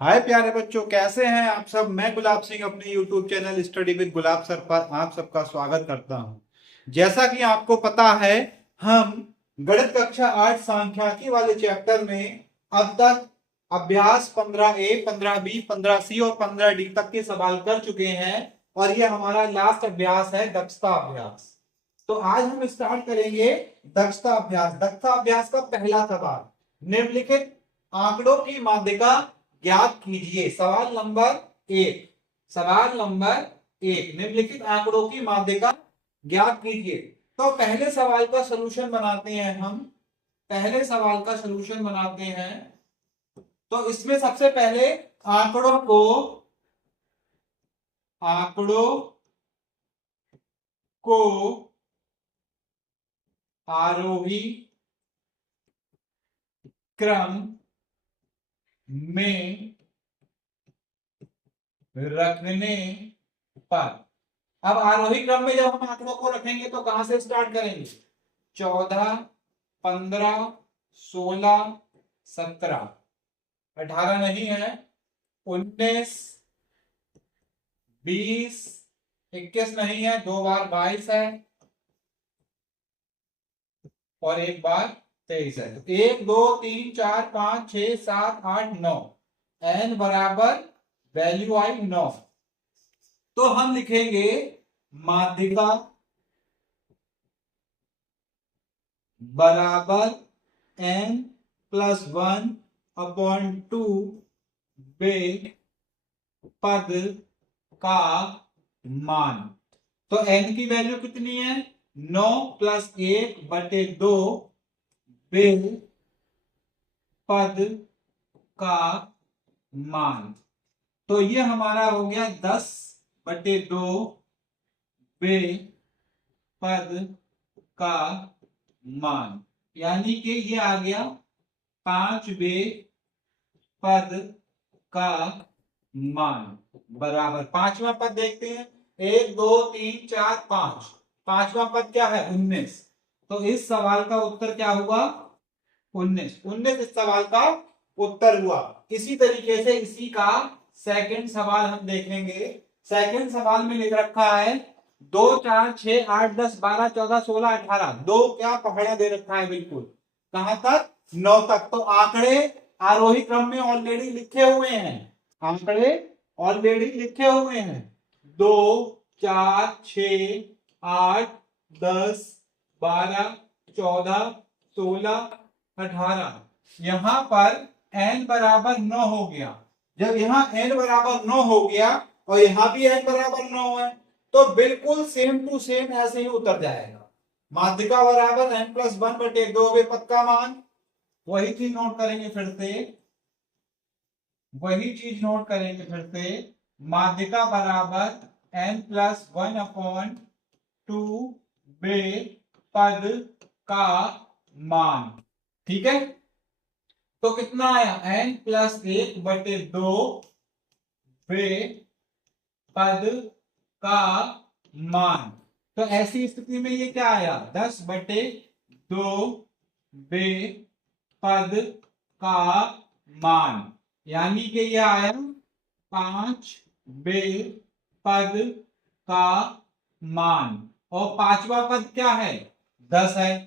हाय प्यारे बच्चों, कैसे हैं आप सब। मैं गुलाब सिंह अपने YouTube channel study with gulab sir पर आप सबका स्वागत करता हूं। जैसा कि आपको पता है, हम गणित कक्षा 8 सांख्यिकी वाले चैप्टर में अब तक अभ्यास 15A, 15B, 15C और 15D तक के सवाल कर चुके हैं और ये हमारा लास्ट अभ्यास है, दक्षता अभ्यास। तो आज हम स्टार्ट करेंगे दक्षता अभ्यास। दक्षता अभ्यास का पहला सवाल, निम्नलिखित आंकड़ों की माध्यिका ज्ञात कीजिए। सवाल नंबर एक। सवाल नंबर एक, निम्नलिखित आंकड़ों की माध्यिका ज्ञात कीजिए। तो पहले सवाल का सलूशन बनाते हैं हम। पहले सवाल का सलूशन बनाते हैं। तो इसमें सबसे पहले आंकड़ों को आरोही क्रम में रखने पर। अब आरोही क्रम में जब हम आंकड़ों को रखेंगे तो कहां से स्टार्ट करेंगे? 14, 15, 16, 17, 18 नहीं है, 19, 20, 21 नहीं है, 2 बार 22 है और 1 बार 23 है। तो 1, 2, 3, 4, 5, 6, 7, 8, 9, n बराबर वैल्यू आई 9। तो हम लिखेंगे माध्यिका बराबर n+1/2 बे पद का मान। तो n की वैल्यू कितनी है? 9 + 1/2 बे पद का मान। तो ये हमारा हो गया 10/2 बे पद का मान, यानी कि ये आ गया 5 बे पद का मान बराबर। पांचवा पद देखते हैं, 1, 2, 3, 4, 5। पांचवा पद क्या है? 19। तो इस सवाल का उत्तर क्या हुआ? 19। 19 इस सवाल का उत्तर हुआ। इसी तरीके से इसी का सेकंड सवाल हम देखेंगे। सेकंड सवाल में लिख रखा है 2, 4, 6, 8, 10, 12, 14, 16, 18। दो क्या पहाड़ा दे रखा है, बिल्कुल कहां तक? 9 तक। तो आंकड़े आरोही क्रम में ऑलरेडी लिखे हुए हैं। आंकड़े ऑलरेडी लिखे हुए हैं। 2, 4, 6, 8, 10, 12, 14, 16, 18। यहां पर n बराबर 9 हो गया। जब यहां n बराबर 9 हो गया और यहां भी n बराबर 9 है, तो बिल्कुल सेम टू सेम ऐसे ही उतर जाएगा। माध्यिका बराबर n+1/2 बे पद का मान। वही चीज नोट करेंगे फिर से, माध्यिका बराबर n+1/2 बे पद का मान। ठीक है, तो कितना आया? n+1/2 बे पद का मान। तो ऐसी स्थिति में ये क्या आया? 10/2 बे पद का मान, यानी कि ये आया 5 बे पद का मान। और पांचवा पद क्या है? 10 है।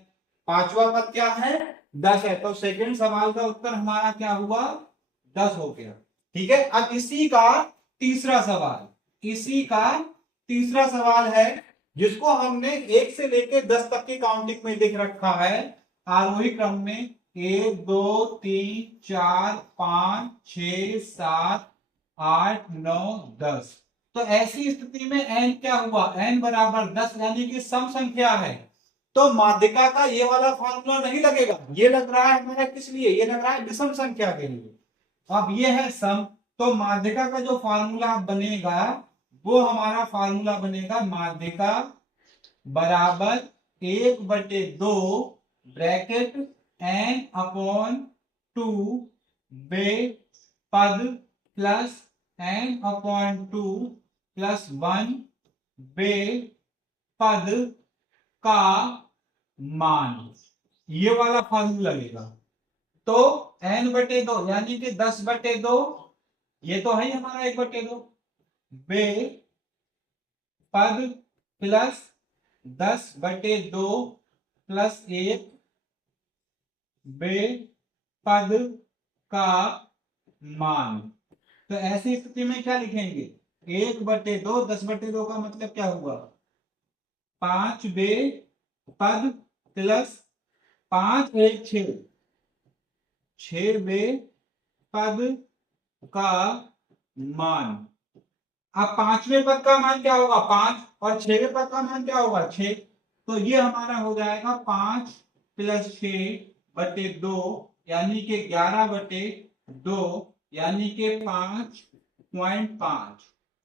पांचवा पद क्या है? 10 है। तो सेकंड सवाल का उत्तर हमारा क्या हुआ? 10 हो गया। ठीक है, अब इसी का तीसरा सवाल, है जिसको हमने 1 से लेकर 10 तक की काउंटिंग में लिख रखा है आरोही क्रम में। 1, 2, 3, 4, 5, 6, 7, 8, 9, 10। तो ऐसी स्थिति में n क्या हुआ? n बराबर 10, यानी कि सम संख्या है। तो माध्यिका का ये वाला फार्मूला नहीं लगेगा। ये लग रहा है हमारा किस लिए? ये लग रहा है विषम संख्या के लिए। अब ये है सम, तो माध्यिका का जो फार्मूला बनेगा वो हमारा फार्मूला बनेगा माध्यिका बराबर 1/2 ब्रैकेट n/2 बे पद प्लस n/2 प्लस 1 बे पद का मान। ये वाला फार्मूला लगेगा। तो n/2 यानी कि 10/2 ये तो है ही हमारा 1/2 बे पद प्लस 10/2 प्लस 1 बे पद का मान। तो ऐसी स्थिति में क्या लिखेंगे? 1/2, 10/2 का मतलब क्या हुआ? 5 बे पद प्लस 5 1 6, 6 बे पद का मान। अब 5वें पद का मान क्या होगा? 5, और 6वें पद का मान क्या होगा? 6। तो ये हमारा हो जाएगा 5 प्लस 6/2 यानी कि 11/2 यानी कि 5.5।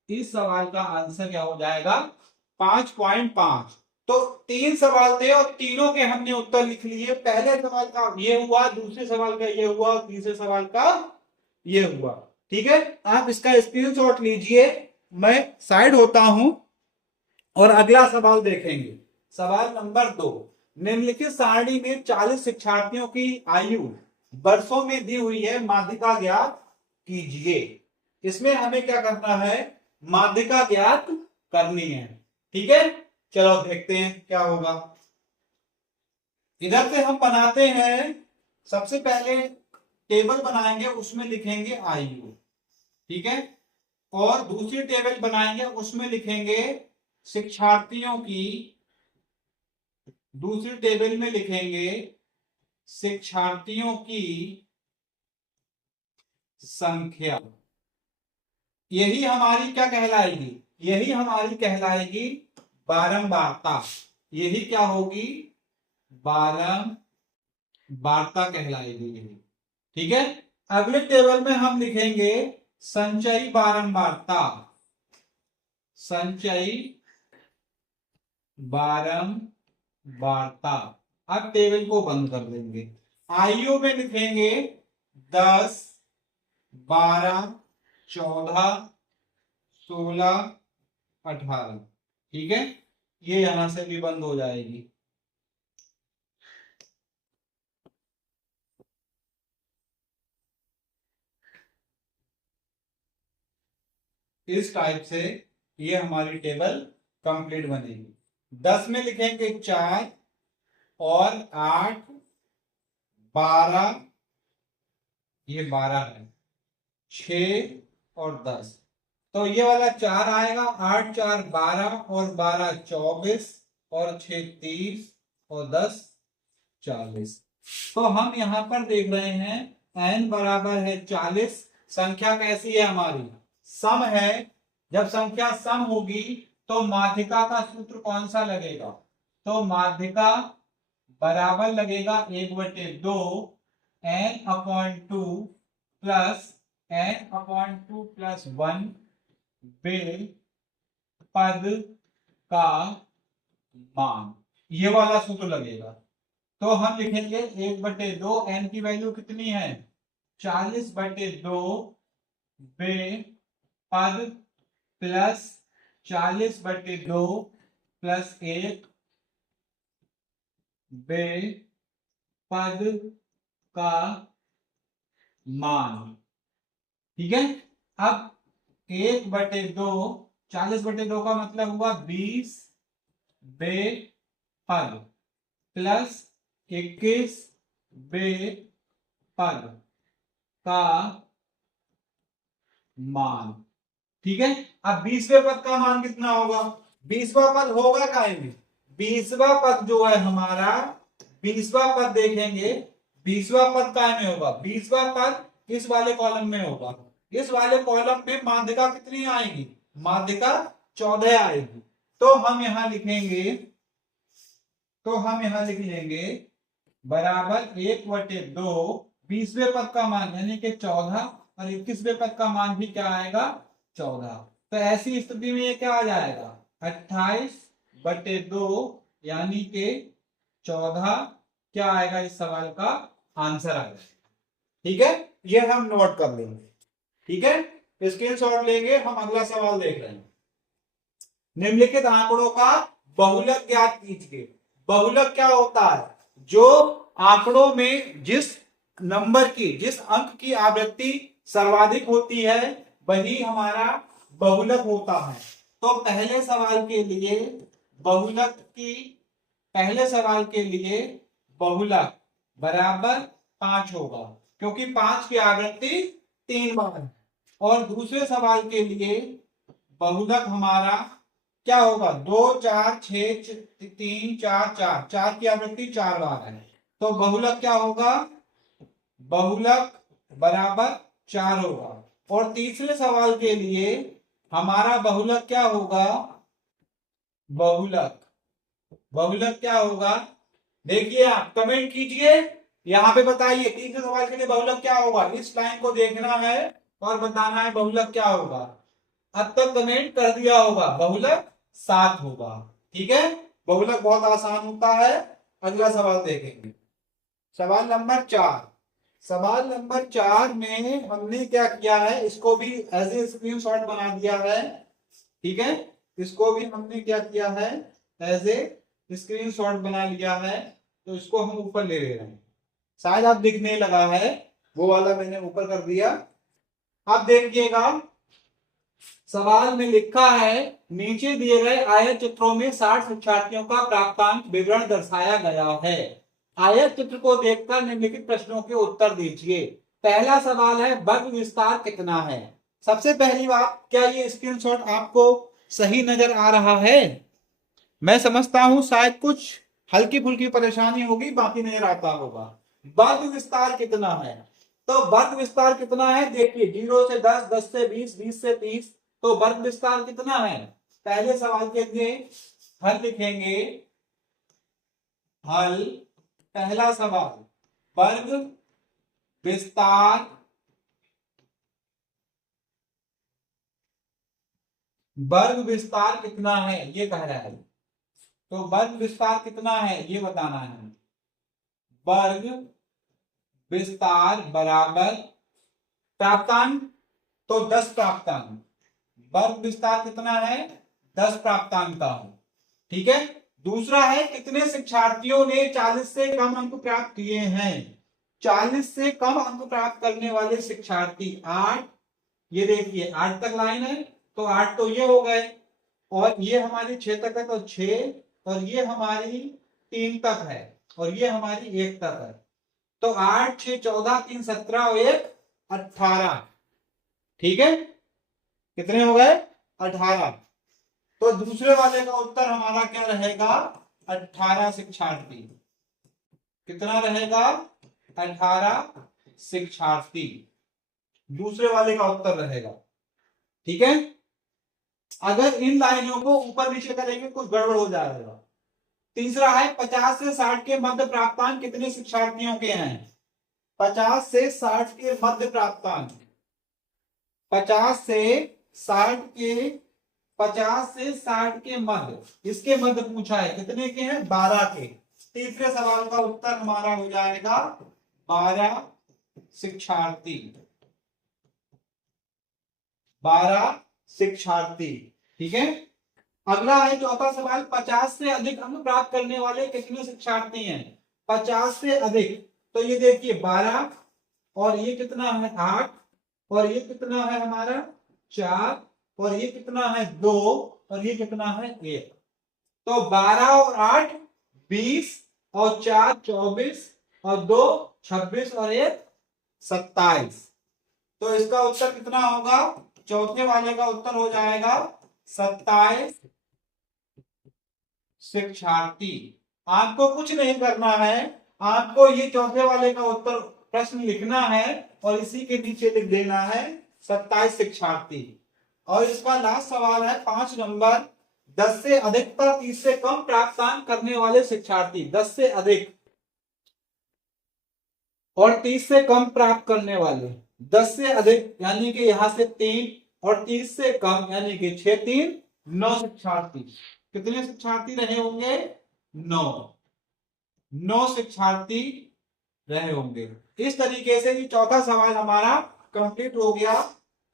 इस सवाल का आंसर क्या हो जाएगा? 5.5। तो 3 सवाल थे और तीनों के हमने उत्तर लिख लिए। पहले सवाल का ये हुआ, दूसरे सवाल का ये हुआ, और तीसरे सवाल का ये हुआ। ठीक है, आप इसका स्क्रीनशॉट लीजिए, मैं साइड होता हूं और अगला सवाल देखेंगे। सवाल नंबर 2, निम्नलिखित सारणी में 40 शिक्षार्थियों की आयु वर्षों में दी हुई है, माध्यिका ज्ञात कीजिए। इसमें हमें क्या करना है? माध्यिका ज्ञात करनी है। ठीक है, चलो देखते हैं क्या होगा। इधर से हम बनाते हैं, सबसे पहले टेबल बनाएंगे, उसमें लिखेंगे आयु। ठीक है, और दूसरी टेबल बनाएंगे, उसमें लिखेंगे शिक्षार्थियों की, दूसरी टेबल में लिखेंगे शिक्षार्थियों की संख्या। यही हमारी क्या कहलाएगी? यही हमारी कहलाएगी बारंबारता। यही क्या होगी? बारंबारता कहलाएगी यही। ठीक है, अगले टेबल में हम लिखेंगे संचयी बारंबारता। संचयी बारंबारता। अब टेबल को बंद कर देंगे। आयु में लिखेंगे 10, 12, 14, 16, 18। ठीक है, ये यहां से भी बंद हो जाएगी। इस टाइप से ये हमारी टेबल कंप्लीट बनेगी। 10 में लिखेंगे 4 और 8, 12, ये 12 है, 6 और 10। तो ये वाला 4 आएगा, 8 4 12 और 12 24 और 6 30 और 10 40। तो हम यहां पर देख रहे हैं n बराबर है 40। संख्या कैसी है हमारी? सम है। जब संख्या सम होगी तो माध्यिका का सूत्र कौन सा लगेगा? तो माध्यिका बराबर लगेगा 1/2 n/2 प्लस n/2 प्लस 1 बे पद का मान। ये वाला सूत्र लगेगा। तो हम लिखेंगे 1/2, n की वैल्यू कितनी है? 40/2 बे पद प्लस 40/2 प्लस 1 बे पद का मान। ठीक है, अब 1/2, 40/2 का मतलब हुआ 20 बे पद प्लस 21 बे पद का मान। ठीक है, अब 20वें पद का मान कितना होगा? 20वां पद होगा काहे में? 20वां पद जो है हमारा, 20वां पद देखेंगे, 20वां पद काहे में होगा? 20वां पद इस वाले कॉलम में होगा। इस वाले कॉलम में माध्यिका कितनी आएगी? माध्यिका 14 आएगी। तो हम यहां लिखेंगे, तो हम यहां लिख लेंगे बराबर 1/2 20वें पद का मान यानी कि 14 और 21वें पद का मान भी क्या आएगा? 14। तो ऐसी स्थिति में ये क्या आ जाएगा? 28/2 यानी कि 14 क्या आएगा? इस सवाल का आंसर आ जाएगा। ठीक है, ये हम नोट कर लेंगे। ठीक है, स्क्रीनशॉट लेंगे। हम अगला सवाल देख रहे हैं। निम्नलिखित आंकड़ों का बहुलक ज्ञात कीजिए। बहुलक क्या होता है? जो आंकड़ों में जिस नंबर की, जिस अंक की आवृत्ति सर्वाधिक होती है वही हमारा बहुलक होता है। तो पहले सवाल के लिए बहुलक की पहले सवाल के लिए बहुलक बराबर 5 होगा, क्योंकि 5 की आवृत्ति 3 बार है। और दूसरे सवाल के लिए बहुलक हमारा क्या होगा, 2 4 6 3 4 4, 4 की आवृत्ति 4 बार है। तो बहुलक क्या होगा, बहुलक बराबर 4 होगा। और तीसरे सवाल के लिए हमारा बहुलक क्या होगा, बहुलक बहुलक क्या होगा, देखिए आप कमेंट कीजिए, यहां पे बताइए तीसरे सवाल के लिए बहुलक क्या होगा। इस लाइन को देखना है और बताना है बहुलक क्या होगा। अब तक कमेंट कर दिया होगा, बहुलक 7 होगा। ठीक है, बहुलक बहुत आसान होता है। अगला सवाल देखेंगे, सवाल नंबर 4। सवाल नंबर 4 में हमने क्या किया है, इसको भी एज ए स्क्रीनशॉट बना दिया है। ठीक है, इसको भी हमने क्या किया है, एज ए स्क्रीनशॉट बना लिया है। तो इसको हम ऊपर ले रहे हैं, शायद आप दिखने लगा है, वो वाला मैंने ऊपर कर दिया। अब देखिएगा, सवाल में लिखा है नीचे दिए गए आयत चित्रों में 60 शिक्षार्थियों का प्राप्तांक विवरण दर्शाया गया है। आयत चित्र को देखकर निम्नलिखित प्रश्नों के उत्तर दीजिए। पहला सवाल है वर्ग विस्तार कितना है। सबसे पहली बात, क्या ये स्क्रीनशॉट आपको सही नजर आ रहा है? मैं समझता हूं शायद कुछ हल्की फुल्की परेशानी होगी, बाकी नजर आता होगा। वर्ग विस्तार कितना है, तो वर्ग विस्तार कितना है, देखिए 0 से 10, 10 से 20, 20 से 30। तो वर्ग विस्तार कितना है, पहले सवाल के लिए हल लिखेंगे। हल, पहला सवाल, वर्ग विस्तार कितना है ये कह रहा है। तो वर्ग विस्तार कितना है ये बताना है। वर्ग विस्तार बराबर प्राप्तांक, तो 10 प्राप्तांक। वर्ग विस्तार कितना है, 10 प्राप्तांक का है। ठीक है, दूसरा है कितने शिक्षार्थियों ने 40 से कम अंक प्राप्त किए हैं। 40 से कम अंक प्राप्त करने वाले शिक्षार्थी 8, ये देखिए 8 तक लाइन है, तो 8 तो ये हो गए, और ये हमारी 6 तक है तो 6, और ये हमारी 3 तक है, और ये हमारी 1 तक है। तो 8 6 14 3 17 और 1 18। ठीक है, कितने हो गए, 18। तो दूसरे वाले का उत्तर हमारा क्या रहेगा, 18 शिक्षार्थी। कितना रहेगा, 18 शिक्षार्थी दूसरे वाले का उत्तर रहेगा। ठीक है, अगर इन लाइनों को ऊपर नीचे करेंगे कुछ गड़बड़ हो जाएगा। तीसरा है 50 से 60 के मध्य प्राप्तांक कितने शिक्षार्थियों के हैं। 50 से 60 के मध्य प्राप्तांक, 50 से 60 के 50 से 60 के मध्य, इसके मध्य पूछा है, कितने के हैं, 12 के। तीसरे सवाल का उत्तर हमारा हो जाएगा 12 शिक्षार्थी। 12 शिक्षार्थी। ठीक है, अगला है चौथा सवाल, 50 से अधिक अंक प्राप्त करने वाले कितने शिक्षार्थी हैं। 50 से अधिक, तो ये देखिए 12, और ये कितना है 8, और ये कितना है हमारा 4, और ये कितना है 2, और ये कितना है 1। तो 12 और 8 20, और 4 24, और 2 26, और 1 27। तो इसका उत्तर कितना होगा, चौथे वाले का उत्तर हो जाएगा 27 शिक्षार्थी। आपको कुछ नहीं करना है, आपको ये चौथे वाले का उत्तर प्रश्न लिखना है और इसी के नीचे लिख देना है 27 शिक्षार्थी। और इसका लास्ट सवाल है 5 नंबर, 10 से अधिक पर 30 से कम प्राप्तांक करने वाले शिक्षार्थी। 10 से अधिक और 30 से कम प्राप्त करने वाले, 10 से अधिक यानी कि यहां से 3, और 30 से कम यानी कि 6 3 9 शिक्षार्थी। कितने शिक्षार्थी रहे होंगे, 9 शिक्षार्थी रहे होंगे। इस तरीके से ये चौथा सवाल हमारा कंप्लीट हो गया।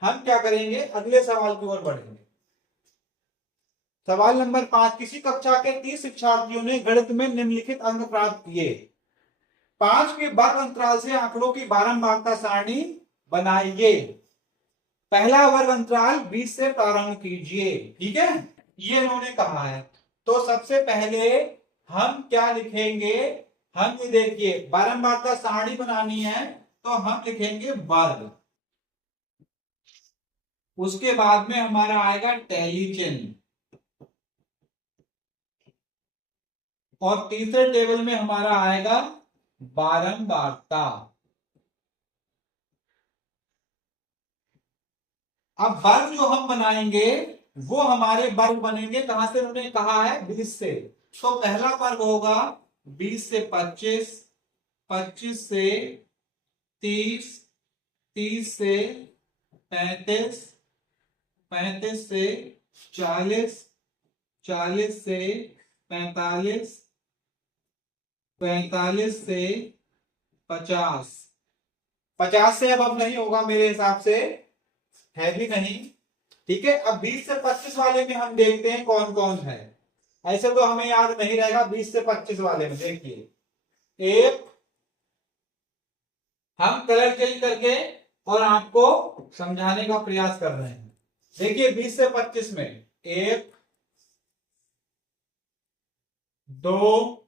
हम क्या करेंगे, अगले सवाल की ओर बढ़ेंगे। सवाल नंबर 5, किसी कक्षा के 30 शिक्षार्थियों ने गणित में निम्नलिखित अंक प्राप्त किए। 5 के वर्ग अंतराल से आंकड़ों की बारंबारता सारणी बनाइए। पहला वर्ग अंतराल 20 से प्रारंभ कीजिए। ठीक है, ये इन्होंने कहा है। तो सबसे पहले हम क्या लिखेंगे, हम ये देखिए बारंबारता सारणी बनानी है तो हम लिखेंगे वर्ग। उसके बाद में हमारा आएगा टैली चिन्ह, और तीसरे टेबल में हमारा आएगा बारंबारता। अब वर्ग जो हम बनाएंगे वो हमारे वर्ग बनेंगे कहां से, उन्होंने कहा है 20 से। तो पहला वर्ग होगा 20 से 25, 25 से 30, 30 से 35, 35 से 40, 40 से 45, 45 से 50। 50 से अब नहीं होगा मेरे हिसाब से, है भी नहीं। ठीक है, अब 20 से 25 वाले में हम देखते हैं कौन कौन है। ऐसे तो हमें याद नहीं रहेगा। 20 से 25 वाले में देखिए, एक हम कलर चेंज करके और आपको समझाने का प्रयास कर रहे हैं। देखिए 20 से 25 में 1, 2,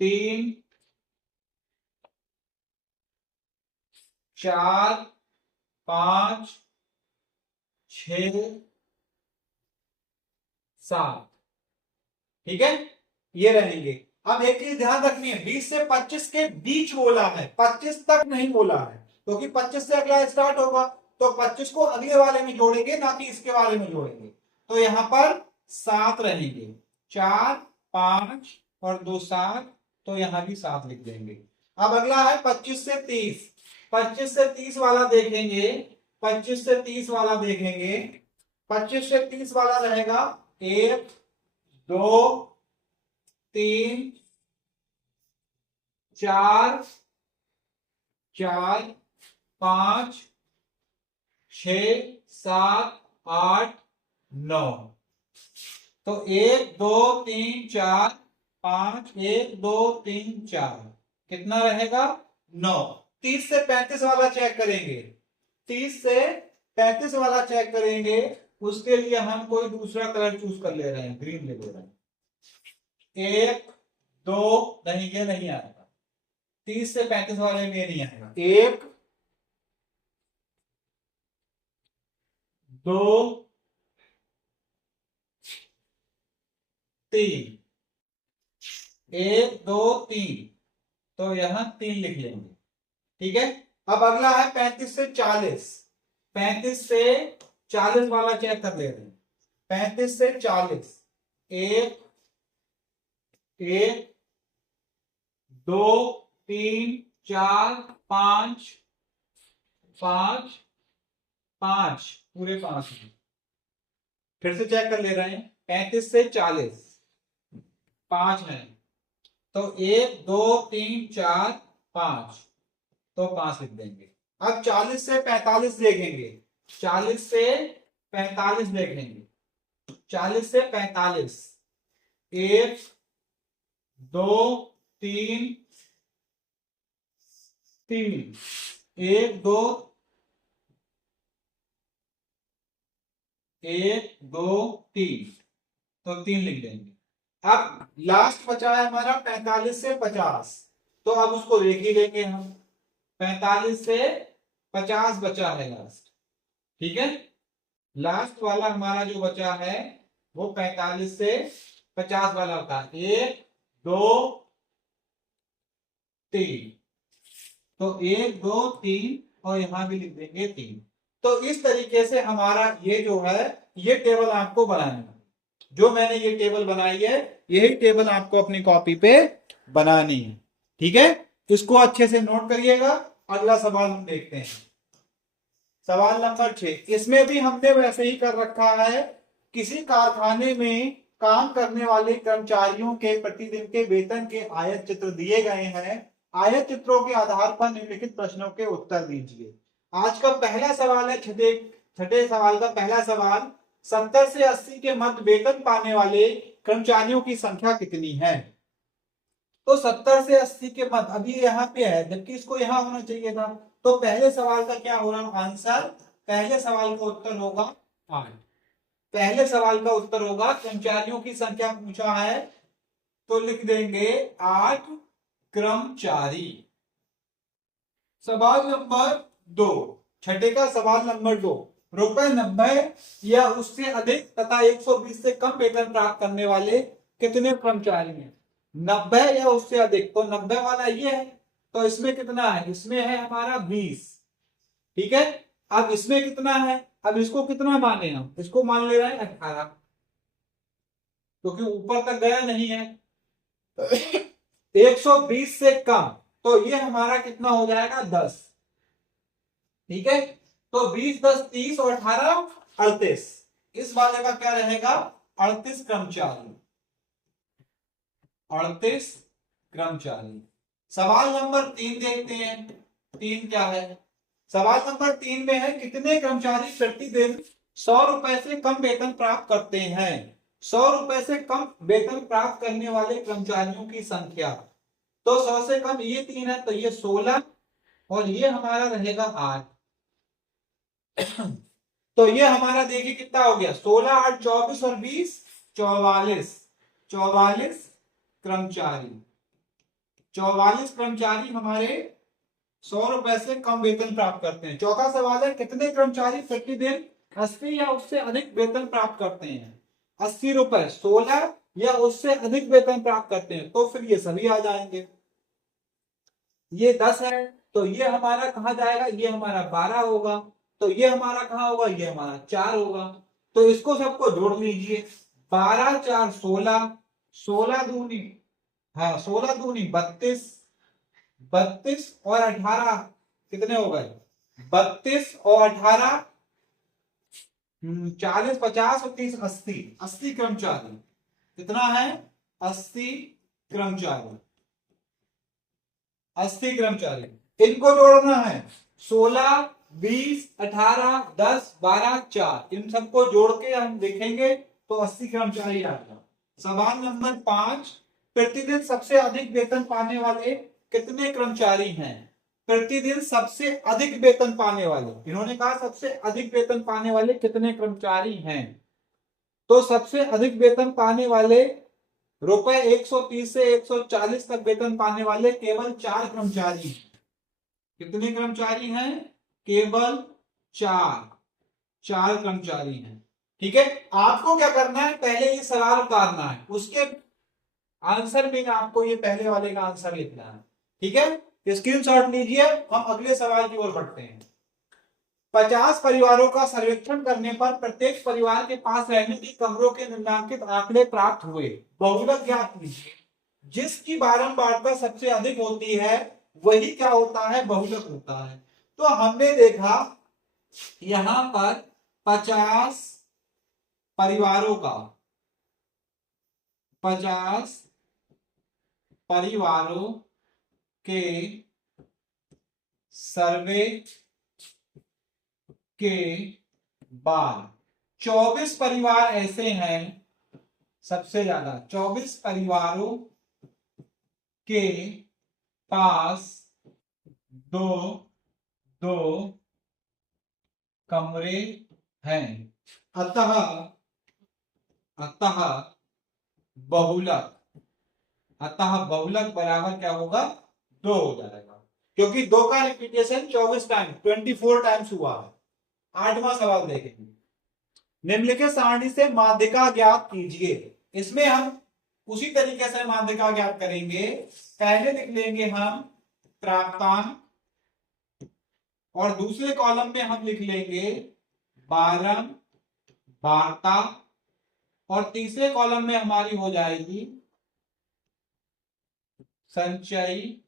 3, 4, 5, 6, 7। ठीक है, ये रहेंगे। अब एक चीज ध्यान रखनी है, 20 से 25 के बीच बोला है, 25 तक नहीं बोला है, क्योंकि 25 से अगला स्टार्ट होगा तो 25 को अगले वाले में जोड़ेंगे, ना कि इसके वाले में जोड़ेंगे। तो यहां पर 7 रहेंगे, 4, 5 और 2 7, तो यहां भी 7 लिख देंगे। अब अगला है 25 से 30। 25 से 30 वाला देखेंगे, 25 से 30 वाला देखेंगे। 25 से 30 वाला रहेगा 1, 2, 3, 4, 4, 5, 6, 7, 8, 9। तो 1, 2, 3, 4, 5, 1, 2, 3, 4, कितना रहेगा 9। 30 से 35 वाला चेक करेंगे, 30 से 35 वाला चेक करेंगे। उसके लिए हम कोई दूसरा कलर चूज कर ले रहे हैं, ग्रीन ले रहे हैं। 1, 2, नहीं ये नहीं आएगा, 30 से 35 वाले में नहीं आएगा। 1, 2, 3, 1, 2, 3, तो यहां 3 लिख लेंगे। ठीक है, अब अगला है 35 से 40। 35 से 40 वाला चेक कर ले रहे हैं। 35 से 40, 1, 1, 2, 3, 4, 5, 5, 5, पूरे 5। फिर से चेक कर ले रहे हैं, 35 से 40 5 है, तो 1, 2, 3, 4, 5, तो 5 लिख देंगे। अब 40 से 45 देखेंगे, 40 से 45 देखेंगे। 40 से 45, 1, 2, 3, 3, 1, 2, 1, 2, 3, तो 3 लिख देंगे। अब लास्ट बचा है हमारा 45 से 50, तो अब उसको देख ही लेंगे हम। 45 से 50 बचा है लास्ट। ठीक है, लास्ट वाला हमारा जो बचा है वो 45 से 50 वाला होता है। 1, 2, 3, तो 1, 2, 3 और यहां भी लिख देंगे 3। तो इस तरीके से हमारा ये जो है ये टेबल आपको बनाना है। जो मैंने ये टेबल बनाई है यही टेबल आपको अपनी कॉपी पे बनानी है। ठीक है, इसको अच्छे से नोट करिएगा। अगला सवाल हम देखते हैं, सवाल नंबर 6। इसमें भी हमने वैसे ही कर रखा है, किसी कारखाने में काम करने वाले कर्मचारियों के प्रतिदिन के वेतन के आयत चित्र दिए गए हैं। आयत चित्रों के आधार पर निम्नलिखित प्रश्नों के उत्तर दीजिए। आज का पहला सवाल है, छठे सवाल का पहला सवाल, 70 से 80 के मध्य वेतन पाने वाले कर्मचारियों की संख्या कितनी है। तो 70 से 80 के मध्य अभी यहाँ पे है, जबकि इसको यहाँ होना चाहिए था। तो पहले सवाल का क्या होगा आंसर, पहले सवाल का उत्तर होगा 8। पहले सवाल का उत्तर होगा कर्मचारियों की संख्या पूछा है तो लिख देंगे 8 कर्मचारी। सवाल नंबर 2, छठे का सवाल नंबर 2, रुपए 90 या उससे अधिक तथा 120 से कम वेतन प्राप्त करने वाले कितने कर्मचारी हैं। 90 या उससे अधिक, तो 90 वाला ये है, तो इसमें कितना है, इसमें है हमारा 20। ठीक है, अब इसमें कितना है, अब इसको कितना माने, हम इसको मान ले रहे हैं 18, क्योंकि ऊपर तक गया नहीं है। 120 से कम, तो ये हमारा कितना हो जाएगा 10। ठीक है, तो 20 10 30 और 18 38, इस वाले का क्या रहेगा 38 कर्मचारी, 38 कर्मचारी। सवाल नंबर 3 देखते हैं, 3 क्या है, सवाल नंबर 3 में है कितने कर्मचारी प्रतिदिन 100 रुपए से कम वेतन प्राप्त करते हैं। 100 रुपए से कम वेतन प्राप्त करने वाले कर्मचारियों की संख्या, तो 100 से कम ये 3 है, तो ये 16 और ये हमारा रहेगा 8। तो ये हमारा देखिए कितना हो गया, 16 8 24 और 20 44, 44 कर्मचारी, 44 कर्मचारी हमारे 100 रुपए से कम वेतन प्राप्त करते हैं। चौथा सवाल है कितने कर्मचारी प्रतिदिन 80 या उससे अधिक वेतन प्राप्त करते हैं। 80 रुपए, 16 या उससे अधिक वेतन प्राप्त करते हैं, तो फिर ये सभी आ जाएंगे। ये 10 है, तो ये हमारा कहां जाएगा, ये हमारा 12 होगा, तो ये हमारा कहां होगा, ये हमारा 4 होगा। तो इसको सबको जोड़ लीजिए, 12 4 16, 16 दूनी, हाँ 16 दूनी 32, 32 और 18 कितने हो गए, 32 और 18 40 50 और 30 80, 80 कर्मचारी, कितना है 80 कर्मचारी, 80 कर्मचारी। इनको जोड़ना है 16 20 18 10 12 4, इन सबको जोड़ के हम देखेंगे तो 80 कर्मचारी आएगा। सवाल नंबर 5, प्रतिदिन सबसे अधिक वेतन पाने वाले कितने कर्मचारी हैं। प्रतिदिन सबसे अधिक वेतन पाने वाले, इन्होंने कहा सबसे अधिक वेतन पाने वाले कितने कर्मचारी हैं, तो सबसे अधिक वेतन पाने वाले रुपए 130 से 140 तक वेतन पाने वाले केवल 4 कर्मचारी। कितने कर्मचारी हैं, केवल 4, 4 कर्मचारी हैं। ठीक है, आपको क्या करना है, पहले ये सवाल उतारना है, उसके आंसर में आपको ये पहले वाले का आंसर लिखना है। ठीक है, स्क्रीनशॉट लीजिए, हम अगले सवाल की ओर बढ़ते हैं। 50 परिवारों का सर्वेक्षण करने पर प्रत्येक परिवार के पास रहने के कमरों के निम्नलिखित आंकड़े प्राप्त हुए, बहुलक ज्ञात कीजिए। जिसकी बारंबारता सबसे अधिक होती है वही क्या होता है, बहुलक होता है। तो हमने देखा यहां पर 50 परिवारों का, 50 परिवारों के सर्वे के बाद 24 परिवार ऐसे हैं, सबसे ज्यादा 24 परिवारों के पास दो दो कमरे हैं, अतः अतः बहुलक, अतः बहुलक बराबर क्या होगा, 2 हो जाएगा, क्योंकि 2 का रिपीटेशन 24 टाइम 24 टाइम्स हुआ है। 8वां सवाल देखेंगे, निम्नलिखित सारणी से माध्यिका ज्ञात कीजिए। इसमें हम उसी तरीके से माध्यिका ज्ञात करेंगे, पहले लिख लेंगे हम प्राप्तांक और दूसरे कॉलम में हम लिख लेंगे बारंबारता और तीसरे कॉलम में हमारी हो जाएगी संचयी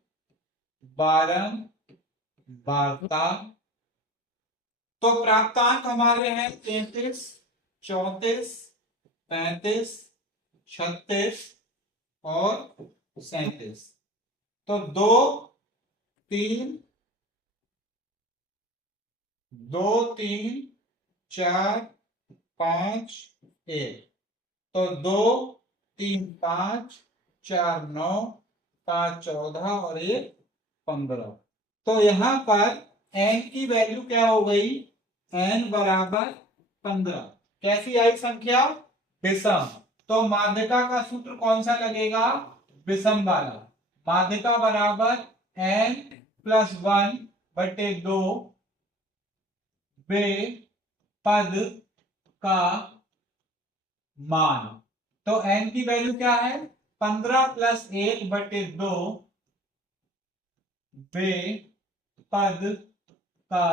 बारंबारता। तो प्राप्तांक हमारे हैं 33 34 35 36 और 37। तो 2 3 4 5 1, तो 2 3 5 4 9 5 14 और 1 15। तो यहां पर n की वैल्यू क्या हो गई, n बराबर 15। कैसी आई संख्या, विषम। तो माध्यिका का सूत्र कौन सा लगेगा, विषम वाला। माध्यिका बराबर n प्लस 1 बटे 2 वे पद का मान। तो n की वैल्यू क्या है, 15 प्लस 1 बटे 2 वे पद का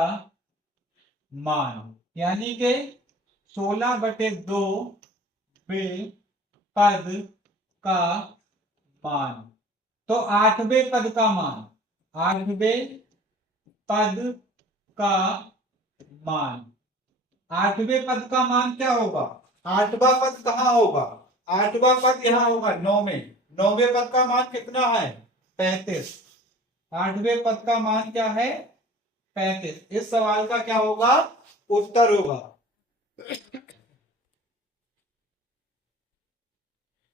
मान, यानी कि 16 बटे 2 वे पद का मान। तो 8वें पद का मान, 8वें पद का मान, 8वें पद का मान क्या होगा, 8वां पद कहाँ होगा, 8वां पद यहाँ होगा 9 में। 9वें पद का मान कितना है, 35। 8वें पद का मान क्या है, 35। इस सवाल का क्या होगा, उत्तर होगा।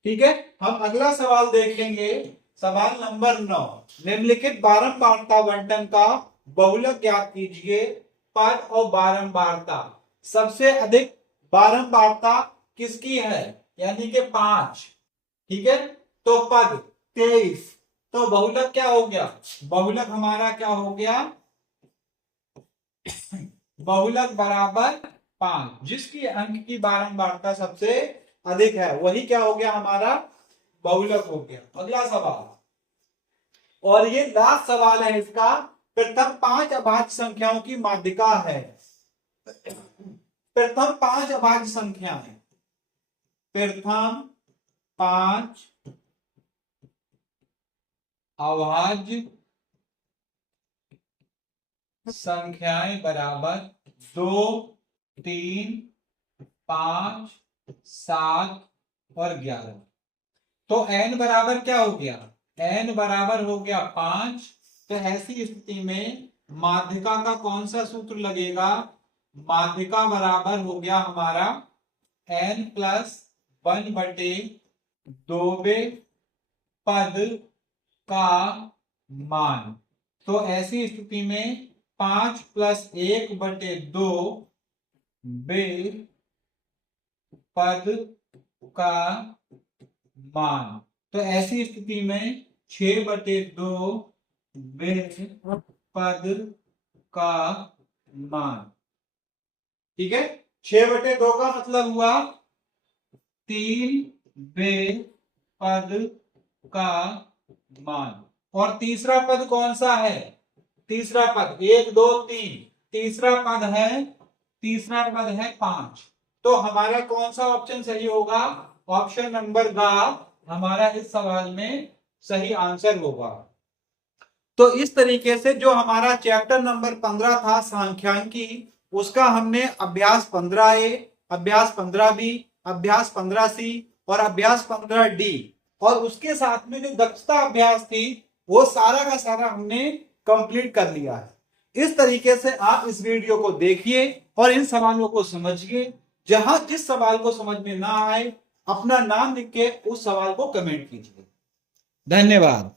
ठीक है, हम अगला सवाल देखेंगे। सवाल नंबर 9, निम्नलिखित बारंबारता बंटन का बहुलक ज्ञात कीजिए। पद और बारंबारता, सबसे अधिक बारंबारता किसकी है, यानी कि 5। ठीक है, तो पद 23। तो बहुलक क्या हो गया, बहुलक हमारा क्या हो गया, बहुलक बराबर 5। जिसकी अंक की बारंबारता सबसे अधिक है वही क्या हो गया, हमारा बहुलक हो गया। अगला सवाल, और ये लास्ट सवाल है इसका। प्रथम 5 अभाज्य संख्याओं की माध्यिका है। प्रथम 5 अभाज्य संख्याएं, प्रथम 5 अभाज्य संख्याएं बराबर 2, 3, 5, 7 और 11। तो n बराबर क्या हो गया, n बराबर हो गया 5। तो ऐसी स्थिति में माध्यिका का कौन सा सूत्र लगेगा, माध्यिका बराबर हो गया हमारा n प्लस 1 बटे 2वें पद का मान। तो ऐसी स्थिति में 5 प्लस 1 बटे 2 वे पद का मान। तो ऐसी स्थिति में 6 बटे 2 वे पद का मान। ठीक है, 6 बटे 2 का मतलब हुआ 3 वे पद का मान। और तीसरा पद कौन सा है, तीसरा पद 1, 2, 3, तीसरा पद है, तीसरा पद है 5। तो हमारा कौन सा ऑप्शन सही होगा, ऑप्शन नंबर ग हमारा इस सवाल में सही आंसर होगा। तो इस तरीके से जो हमारा चैप्टर नंबर 15 था सांख्यिकी, उसका हमने अभ्यास 15A, अभ्यास 15B, अभ्यास 15C और अभ्यास 15D और उसके साथ में जो दक्षता अभ्यास थी वो सारा का सारा हमने कंप्लीट कर लिया है। इस तरीके से आप इस वीडियो को देखिए और इन सवालों को समझिए। जहां जिस सवाल को समझ में ना आए अपना नाम लिख के उस सवाल को कमेंट कीजिए। धन्यवाद।